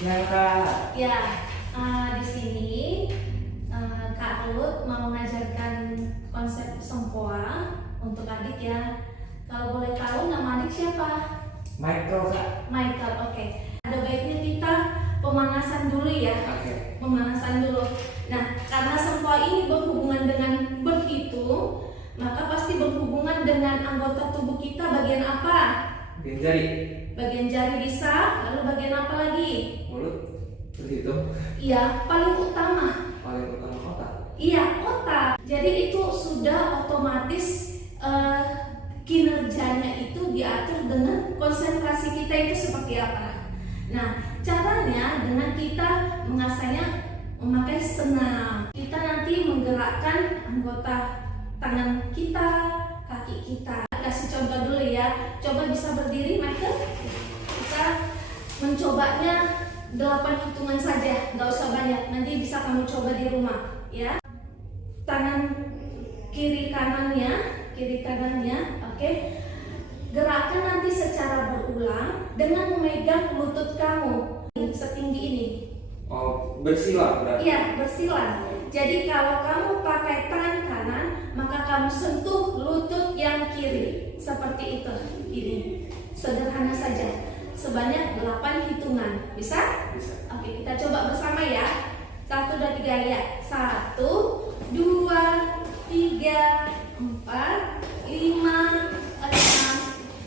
Nah, Kak. Ya, di sini Kak Ruth mau mengajarkan konsep sempoa untuk adik ya. Kalau boleh tahu nama adik siapa? Michael, Kak. Michael, oke. Ada baiknya kita pemanasan dulu ya. Oke. Pemanasan dulu. Nah, karena sempoa ini berhubungan dengan berhitung, maka pasti berhubungan dengan anggota tubuh kita bagian apa? Bagian jari. Bagian jari bisa, lalu bagian apa lagi? Mulut. Berhitung. Iya, paling utama. Paling utama otak. Iya, otak. Jadi itu sudah otomatis kinerjanya itu diatur dengan konsentrasi kita itu seperti apa. Nah, caranya dengan kita mengasahnya memakai senam. Kita nanti menggerakkan anggota tangan kita, kaki kita. Kasih contoh dulu ya. Coba bisa berdiri, Michael. Kita mencobanya 8 hitungan saja, nggak usah banyak. Nanti bisa kamu coba di rumah, ya. Tangan kiri kanannya, oke. Gerakan nanti secara berulang dengan memegang lutut kamu setinggi ini. Oh, bersila berarti. Iya, bersila. Jadi kalau kamu pakai tangan kanan, maka kamu sentuh lutut yang kiri. Seperti itu. Ini sederhana saja. Sebanyak 8 hitungan. Bisa? Bisa. Oke, kita coba bersama ya. 1, 2, 3 ya. 1, 2, 3, 4, 5, 6,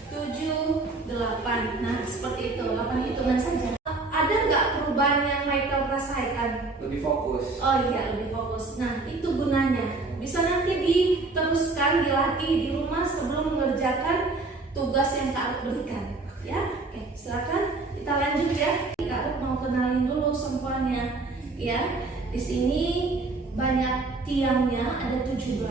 7, 8. Nah, seperti itu. 8 hitungan saja. Ada nggak perubahan yang Michael rasakan? Lebih fokus. Oh iya, lebih fokus. Nah, itu gunanya. Bisa nanti diteruskan, dilatih di rumah sebelum mengerjakan tugas yang Kak Ruth berikan. Ya, oke, silakan kita lanjut ya. Kak Ruth mau kenalin dulu sempoanya. Ya, di sini banyak tiangnya, ada 17.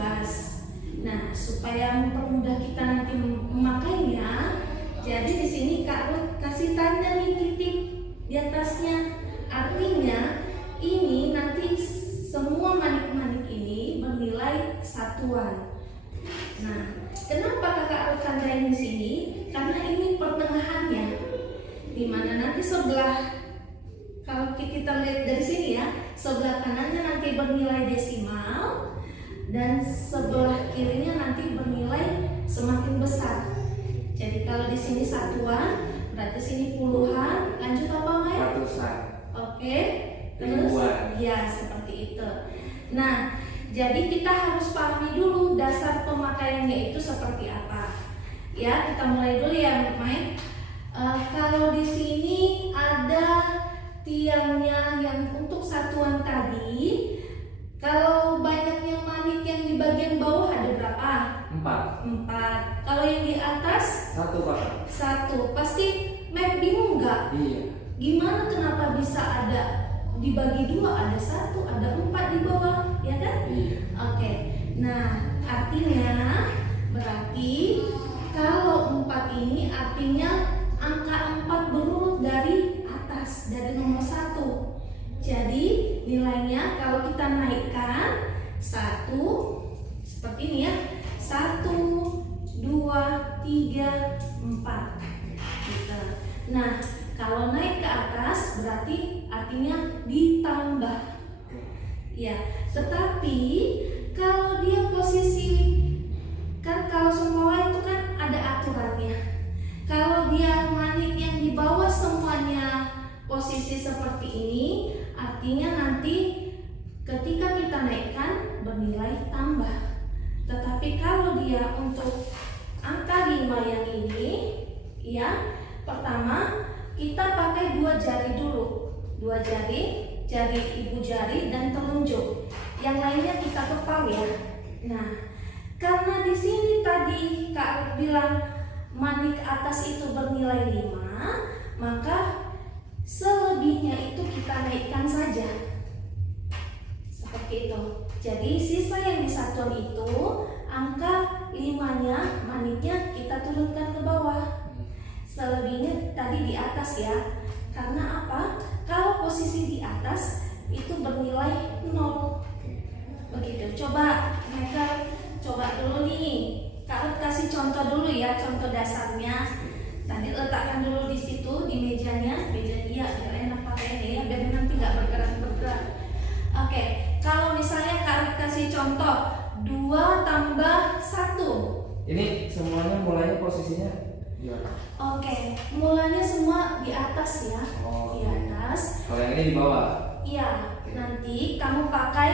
Nah, supaya mempermudah kita nanti memakainya, jadi di sini Kak Ruth kasih tanda nih titik di atasnya. Artinya ini nanti semua manik-manik ini bernilai satuan. Nah, kenapa Kakak Ruth tandain di sini? Karena ini pertengahannya, dimana nanti sebelah, kalau kita lihat dari sini ya, sebelah kanannya nanti bernilai desimal dan sebelah kirinya nanti bernilai semakin besar. Jadi kalau di sini satuan, berarti sini puluhan. Lanjut apa, Mai? Ratusan. Oke. Terus? Ribuan. Ya, seperti itu. Nah, jadi kita harus pahami dulu dasar pemakaiannya itu seperti apa. Ya, kita mulai dulu ya, Mai. Kalau di sini ada tiangnya yang untuk satuan tadi. Kalau banyaknya manik yang di bagian bawah ada berapa? 4. Kalau yang di atas? 1, Kak. 1. Pasti Mac bingung nggak? Iya. Gimana kenapa bisa ada dibagi 2, ada 1, ada 4 di bawah, ya kan? Iya. Oke. Nah, artinya berarti kalau 4 ini artinya angka 4 berurut dari atas, dari nomor 1. Jadi nilainya kalau kita naikkan 1 seperti ini ya. 1, 2, 3, 4 gitu. Nah, kalau naik ke atas berarti artinya ditambah. Ya, tetapi kalau dia posisi, kan kalau semua itu kan ada aturannya. Kalau dia manik yang di bawah semuanya posisi seperti ini, artinya nanti ketika kita naikkan bernilai tambah. Tetapi kalau dia untuk angka 5 yang ini, ya, pertama kita pakai 2 jari dulu. 2 jari, jari ibu jari dan telunjuk. Yang lainnya kita kepal ya. Nah, karena di sini tadi Kak Ruth bilang manik atas itu bernilai 5, maka selebihnya itu kita naikkan saja. Seperti itu. Jadi sisa yang di satuan itu angka 5-nya maniknya kita turunkan ke bawah. Selebihnya tadi di atas ya. Karena apa? Kalau posisi di atas itu bernilai 0. Begitu. Coba mereka coba dulu nih. Kak Ruth kasih contoh dulu ya, contoh dasarnya. Tadi letakkan dulu di situ di mejanya, meja dia biar enak pakai. Iya. Oke, mulanya semua di atas ya. Oh. Di atas. Kalau yang ini di bawah. Iya, nanti kamu pakai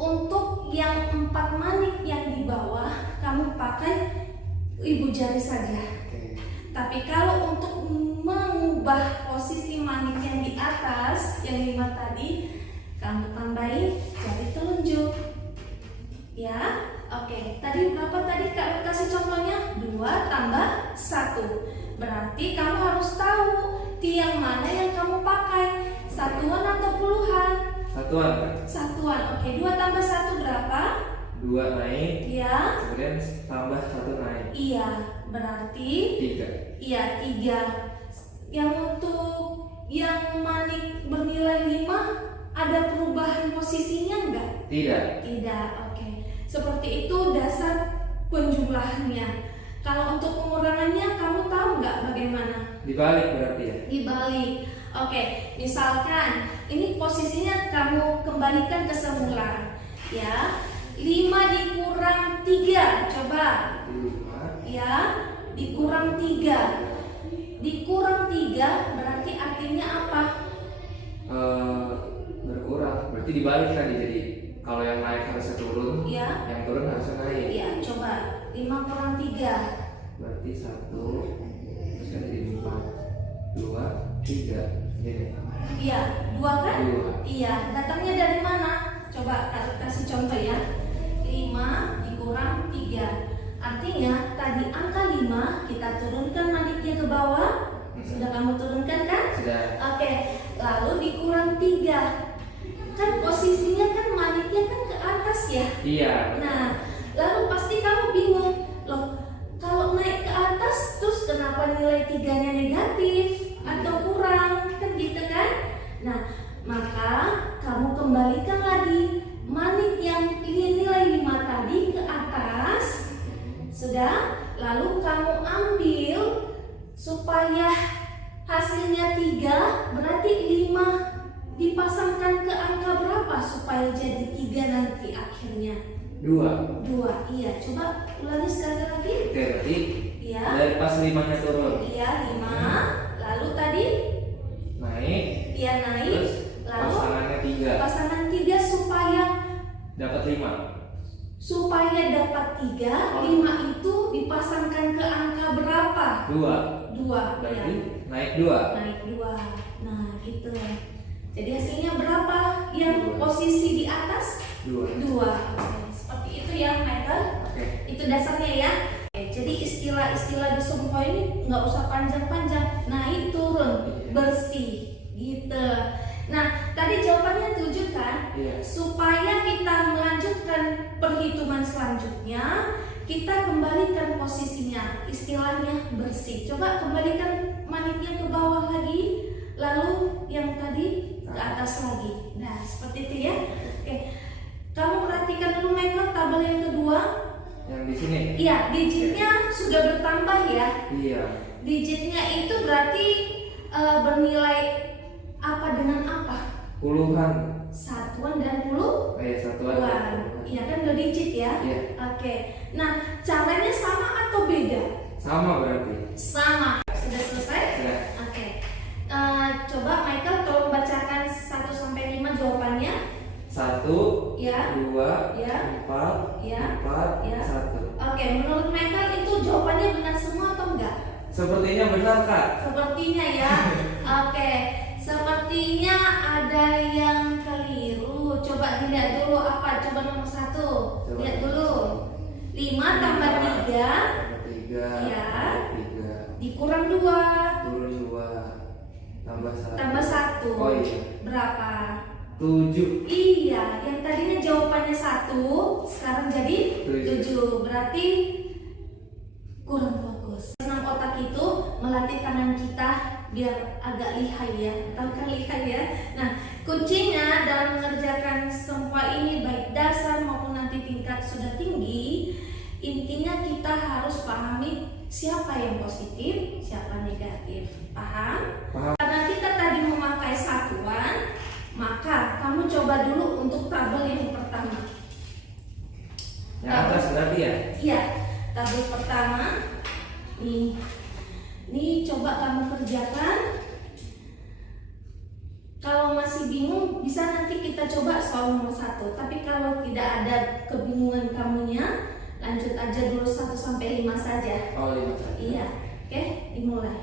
untuk yang 4 manik yang di bawah, kamu pakai ibu jari saja. Oke. Tapi kalau untuk mengubah posisi manik yang di atas, yang 5 tadi, kamu tambahin jari telunjuk. Ya, oke. Tadi berapa tadi Kak kasih contohnya? 2 tambah 1. Berarti kamu harus tahu tiang mana yang kamu pakai. Satuan atau puluhan? Satuan kan? Satuan. Oke, 2 tambah 1 berapa? 2 naik, Ya. kemudian tambah 1 naik. Iya, berarti 3. iya 3. Yang untuk yang manik bernilai 5 ada perubahan posisinya enggak? Tidak. Tidak, oke. Seperti itu dasar penjumlahannya. Kalau untuk pengurangannya kamu tahu nggak bagaimana? Dibalik berarti ya? Dibalik. Oke, misalkan ini posisinya kamu kembalikan ke semula. Ya, 5 dikurang 3, coba. 5. Ya, dikurang 3. Dikurang 3 berarti artinya apa? Berkurang. Berarti dibalik tadi, jadi kalau yang naik harusnya turun, Ya. yang turun harusnya naik. Ya, coba. 5 kurang 3. Berarti 1, terus kan jadi 4, 2, 3. Gini. Iya, 2 kan? 2. Iya, datangnya dari mana? Coba kasih contoh ya. 5 dikurang 3. Artinya tadi angka 5 kita turunkan maniknya ke bawah. Sudah kamu turunkan kan? Sudah. Oke, lalu dikurang 3. Kan posisinya kan maniknya kan ke atas ya. Iya. Nah, lalu pasti kamu bingung. Loh, kalau naik ke atas terus kenapa nilai 3-nya negatif atau kurang? Kan gitu kan? Nah, maka kamu kembalikan lagi manik yang nilai 5 tadi ke atas. Sudah, lalu kamu ambil supaya hasilnya 3, berarti 5 dipasangkan ke angka berapa supaya jadi 3 nanti akhirnya? 2. 2. Iya, coba ulangi sekali lagi. Oke, berarti Iya. dari pas 5-nya turun, Iya, 5. Lalu tadi naik, dia naik, terus lalu pasangannya 3, pasangan 3 supaya dapat 5. dapat 3, 5 itu dipasangkan ke angka berapa? 2. 2. Berarti Ya. naik 2. Naik 2. Nah, gitu. Jadi hasilnya berapa? Yang Dua. posisi di atas 2. 2. Oke, seperti itu ya, Michael. Oke. Itu dasarnya ya. Oke, jadi istilah-istilah di Songho ini nggak usah panjang-panjang, naik turun, Iya. bersih, gitu. Nah, tadi jawabannya 7 kan? Iya. Supaya kita melanjutkan perhitungan selanjutnya, kita kembalikan posisinya, istilahnya bersih. Coba kembalikan maniknya ke bawah lagi, lalu yang tadi ke atas lagi. Nah, seperti itu ya. Oke, kamu perhatikan dulu Michael tabel yang kedua. Yang di sini. Iya, digitnya sudah bertambah ya. Iya. Digitnya itu berarti bernilai apa dengan apa? Puluhan. Satuan dan puluh. Satuan. Puluhan. Iya kan udah digit ya. Iya. Oke. Nah, caranya sama atau beda? Sama berarti. Sama. Sudah selesai? Sudah. Oke. Coba Michael tolong bacakan 1 sampai 5 jawabannya. 1, Ya. 2, Ya. 4, Ya. 4, Ya. 1. Oke, menurut Michael itu jawabannya benar semua atau enggak? Sepertinya benar, Kak. Sepertinya ya. Oke, sepertinya ada yang keliru. Coba dilihat dulu apa? Coba nomor 1. Coba. Lihat dulu. 5 tambah 3 Tambah 3. Ya. 3. dikurang 2 Turun 2. Tambah 1. tambah 1. Oh iya. Berapa? 7. Iya, yang tadinya jawabannya 1, sekarang jadi 7. Berarti kurang fokus. Senam otak itu melatih tangan kita biar agak lihai ya. Tahu kan lihai ya? Nah, kuncinya dalam mengerjakan semua ini baik dasar maupun nanti tingkat sudah tinggi, intinya kita harus pahami siapa yang positif, siapa negatif. Paham? Paham. Karena kita tadi memakai satuan, maka kamu coba dulu untuk tabel yang pertama. Yang atas berarti ya? Iya, tabel pertama nih. masih bingung, bisa nanti kita coba soal nomor 1. Tapi kalau tidak ada kebingungan kamunya, lanjut aja dulu 1 sampai 5 saja. Oh, 5 saja. Iya, oke, dimulai.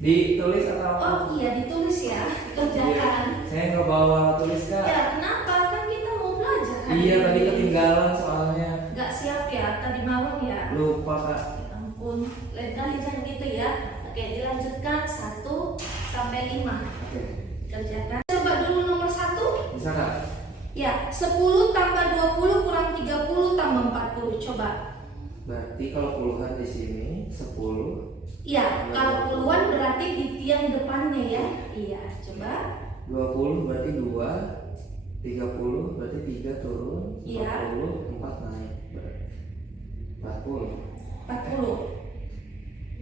Ditulis atau? Oh iya, ditulis ya, kerjakan. Saya nggak bawa tulis Kak. Ya, kenapa? Kan kita mau belajar kan? Iya, tadi ketinggalan soalnya. Nggak siap ya, tadi malam ya. Lupa Kak. Ya ampun, lain kali jangan gitu ya. Oke, dilanjutkan 1 sampai 5. Oke. Kerjakan. Coba dulu nomor 1. Bisa Kak? Ya, 10 tambah 20 kurang 30 tambah 40. Coba. Berarti kalau puluhan di sini 10. Iya, kalau puluhan berarti di tiang depannya ya. Iya, coba. 20 berarti 2. 30 berarti 3 turun. Iya. 40 4 naik. 40. 40.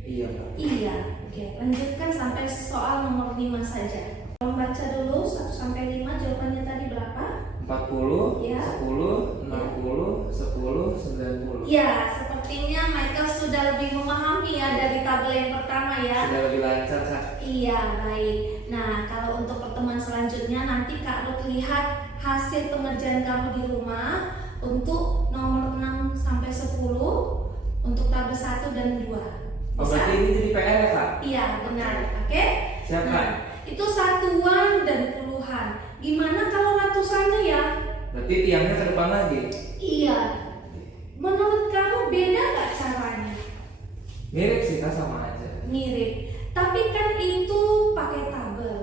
Iya Kak. Iya. Oke, lanjutkan sampai soal nomor 5 saja. Tolong baca dulu 1 sampai 5 jawabannya tadi berapa? 40, Ya. 10, 60, 10, 90. Ya, sepertinya Michael sudah lebih memahami ya dari tabel yang pertama ya. Sudah lebih lancar Kak. Iya, baik. Nah, kalau untuk pertemuan selanjutnya nanti Kak Ruth lihat hasil pengerjaan kamu di rumah untuk nomor 6 sampai 10 untuk tabel 1 dan 2. Oh, berarti ini jadi PR ya Kak? Iya, benar. Oke? Siap Kak. Nah, itu satuan dan puluhan. Gimana kalau ratusannya ya? Berarti tiangnya ke depan lagi. Iya. Menurut kamu beda nggak caranya? Mirip sih Kak, sama aja. Mirip. Tapi kan itu pakai tabel.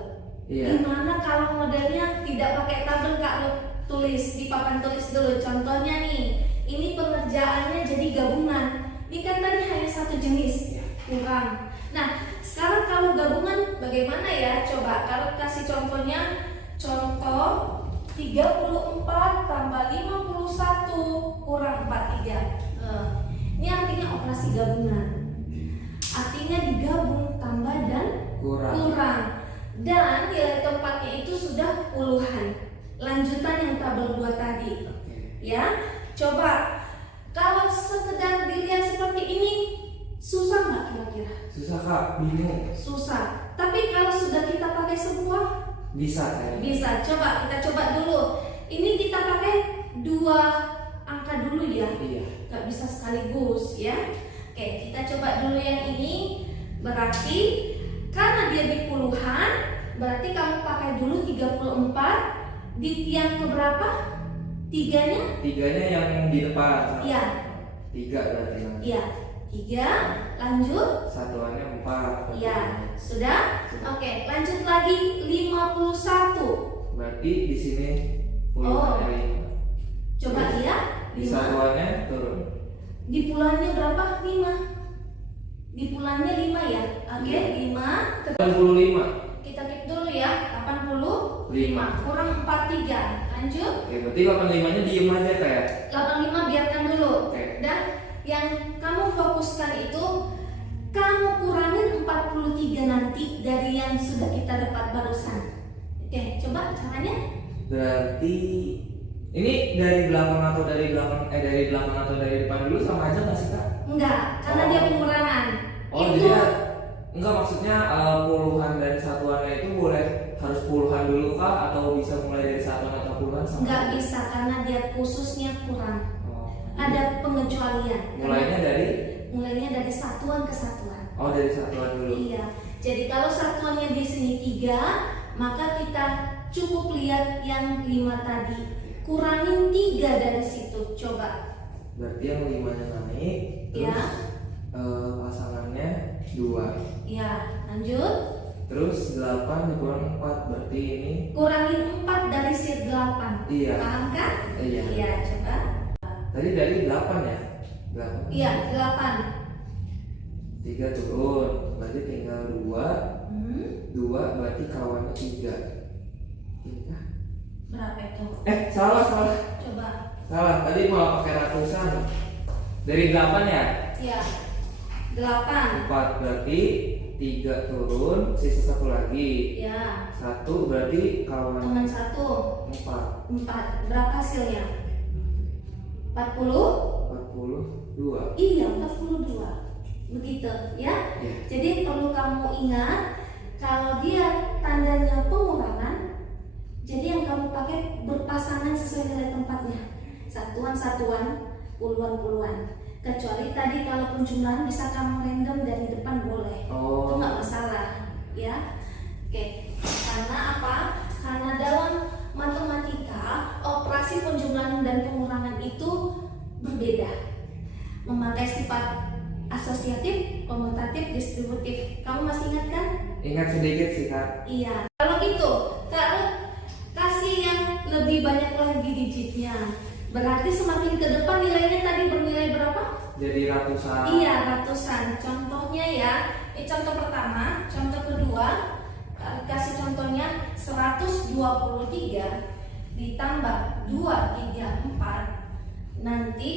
Iya. Gimana kalau modelnya tidak pakai tabel Kak Ruth? Tulis di papan tulis dulu. Contohnya nih, ini pengerjaannya jadi gabungan. Ini kan tadi hanya satu jenis, Iya. kurang. Nah, sekarang kalau gabungan bagaimana ya? Coba kalau kasih contohnya. Contoh 34 tambah 51 kurang 43. Ini artinya operasi gabungan. Artinya digabung, tambah dan kurang. Dan nilai tempatnya itu sudah puluhan. Lanjutan yang tabel 2 tadi. Oke. Ya, coba kalau sekedar dilihat seperti ini susah nggak kira-kira? Susah Kak, bingung. Susah. Tapi kalau sudah kita pakai semua Bisa kayaknya. bisa. Coba kita coba dulu. Ini kita pakai 2 angka dulu ya. Iya. Nggak bisa sekaligus ya. Oke, kita coba dulu yang ini. Berarti karena dia di puluhan, berarti kamu pakai dulu 34 di tiang keberapa? Tiganya? Tiganya yang di depan. Iya. 3 berarti. Iya. 3. Lanjut. Satuannya 4. Iya. Sudah? Oke, lanjut lagi 51. Berarti di sini Oh. puluhannya 5. Coba lihat. Di 5. satuannya turun. Di puluhannya berapa? 5. Di puluhannya 5 ya. Oke, 5. 85. Kita keep dulu ya. 85 kurang 43. Lanjut. Oke, berarti 85-nya diem aja kayak. 85 biarkan dulu. Oke. Dan yang kamu fokuskan itu kamu kurangin 43 nanti dari yang sudah kita dapat barusan. Oke, coba caranya. Berarti ini dari belakang atau dari belakang atau dari depan dulu sama aja nggak sih Kak? Enggak, karena Oh. dia pengurangan. Oh, Itu jadi enggak, maksudnya puluhan dan satuannya itu boleh harus puluhan dulu Kak, atau bisa mulai dari satuan atau puluhan sama? enggak bisa karena dia khususnya kurang. Oh. Ada pengecualian. Mulainya dari? Mulainya dari satuan ke satuan. Oh, dari satuan dulu. Iya. Jadi kalau satuannya di sini 3, maka kita cukup lihat yang 5 tadi. Kurangin 3 dari situ. Coba. Berarti yang 5-nya naik, terus Ya. pasangannya 2. Ya, lanjut. Terus 8 dikurang 4, berarti ini Kurangin 4 dari si 8. Iya. Paham kan? Iya. Iya, coba. Tadi dari 8 ya? 8. Iya, 8. 3 turun, berarti tinggal 2. 2 berarti kawannya 3. Berapa itu? Salah. Coba. Salah, tadi malah pakai ratusan. Dari 8 ya? Iya. 8. 4 berarti 3 turun, sisa 1 lagi. Ya. 1 berarti kawan Teman 1. 4. 4. Berapa hasilnya? 40? 42. Iya, 42. Begitu ya. Iya. Jadi perlu kamu ingat kalau dia tandanya pengurangan, satuan-satuan, puluhan-puluhan. Kecuali tadi kalau penjumlahan bisa kamu random dari depan boleh. Itu nggak masalah, ya. Oke. Karena apa? Karena dalam matematika operasi penjumlahan dan pengurangan itu berbeda. Memakai sifat asosiatif, komutatif, distributif. Kamu masih ingat kan? Ingat sedikit sih Kak. Iya. Kalau gitu, Kak kasih yang lebih banyak lagi digitnya. Berarti semakin ke depan nilainya tadi bernilai berapa? Jadi ratusan. Iya, ratusan. Contohnya ya, contoh pertama, contoh kedua, kasih contohnya 123 ditambah 234 nanti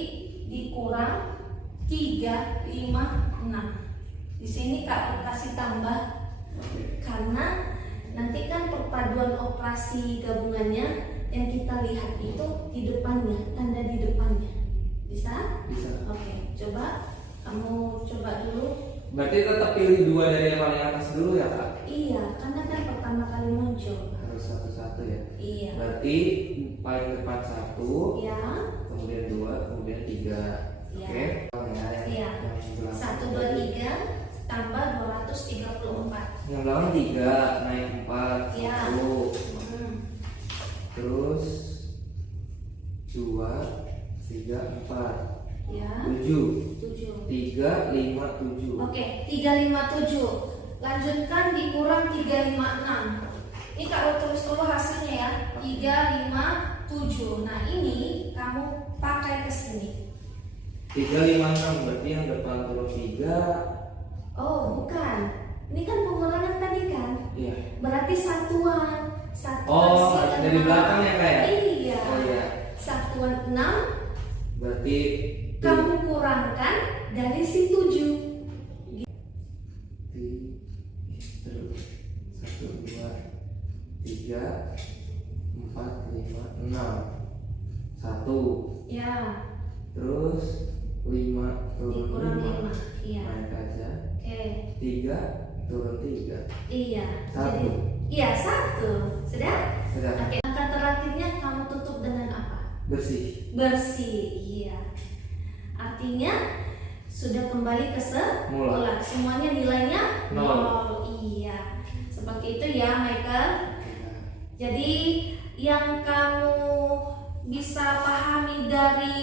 dikurang 356. Di sini Kak kasih tambah karena nanti kan perpaduan operasi gabungannya yang kita lihat itu di depannya, tanda di depannya. Bisa? Bisa. Oke, coba kamu coba dulu. Berarti tetap pilih 2 dari yang paling atas dulu ya Kak? Iya, karena kan pertama kali muncul. Harus satu-satu ya. Iya. Berarti paling depan 1, Ya. kemudian 2, kemudian 3. Iya. Oke. Oh, ya, Iya. yang belakang 123 tambah 234. Yang belakang 3 naik 4. Iya. 1. Hmm. Terus 2, 3, 4. Ya. 7. 7. 3, 5, 7. Oke, 357. Lanjutkan dikurang 356. Ini kalau tulis dulu hasilnya ya. 357. Nah, ini kamu pakai ke sini. 3, 5, 6. Berarti yang depan turun 3. Oh, bukan. Ini kan pengurangan tadi kan? Iya. Berarti satuan. Satuan Oh, si dari 6. belakang ya Kak ya? Iya. Oh iya. Satuan 6 Berarti kamu kurangkan dari si 7. 1, 2, 3, 4, 5, 6. 1. Ya, Terus 5 turun dikurang 5. 5. Iya. Naik aja. Oke. 3 turun 3. Iya. 1. Iya, 1. Sudah? Sudah. Oke. Angka terakhirnya kamu tutup dengan apa? Bersih. Bersih. Iya. Artinya sudah kembali ke semula. Semuanya nilainya 0. Iya. Seperti itu ya, Michael. Jadi yang kamu bisa pahami dari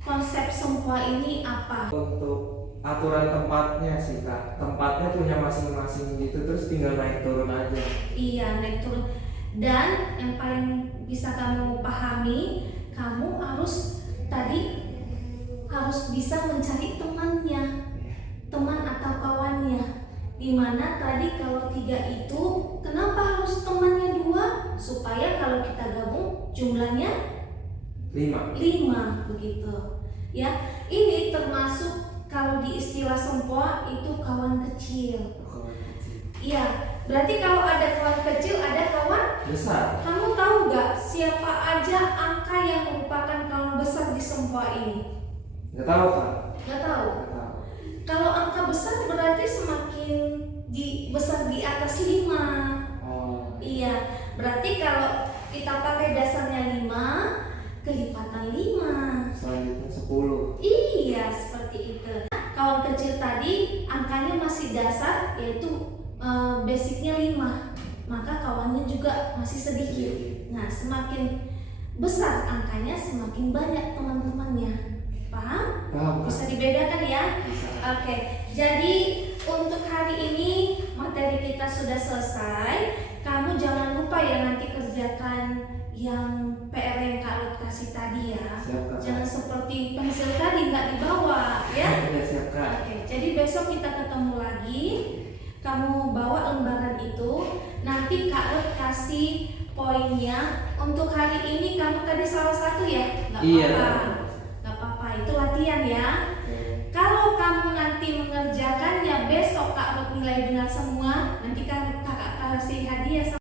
konsep sempoa ini apa? Untuk aturan tempatnya sih Kak, tempatnya punya masing-masing gitu, terus tinggal naik turun aja. Iya, naik turun. Dan yang paling bisa kamu pahami, kamu harus tadi harus bisa mencari temannya, teman atau kawannya. Dimana tadi kalau 3 itu, kenapa harus temannya 2? Supaya kalau kita gabung jumlahnya 5 begitu. Ya, ini termasuk kalau di istilah sempoa itu kawan kecil. Iya, berarti kalau ada kawan kecil, ada kawan Besar. Kamu tahu nggak siapa aja angka yang merupakan kawan besar di sempoa ini? Nggak tahu Kak? Nggak tahu. Nggak tahu. Kalau angka besar berarti semakin besar di atas 5. Oh. Iya, berarti kalau kita pakai dasarnya 5, kelipatan 5. Selanjutnya 10. Iya, seperti itu. Kawan kecil tadi angkanya masih dasar, yaitu basicnya 5. Maka kawannya juga masih sedikit. Nah, semakin besar angkanya, semakin banyak teman-temannya. Paham? Paham Kak? Bisa dibedakan ya? Bisa. Oke, jadi untuk hari ini materi kita sudah selesai. Kamu jangan lupa ya nanti kerjakan yang PR yang Kak Lut kasih tadi ya. Siap Kak. Jangan seperti pensil tadi nggak dibawa ya. Ya, siap Kak. Oke, jadi besok kita ketemu lagi. Kamu bawa lembaran itu. Nanti Kak Lut kasih poinnya. Untuk hari ini kamu tadi salah satu ya? Nggak Iya. apa-apa. Nggak apa-apa, itu latihan ya. Oke. Kalau kamu nanti mengerjakannya besok Kak Lut nilai benar semua, nanti kan kakak kasih hadiah.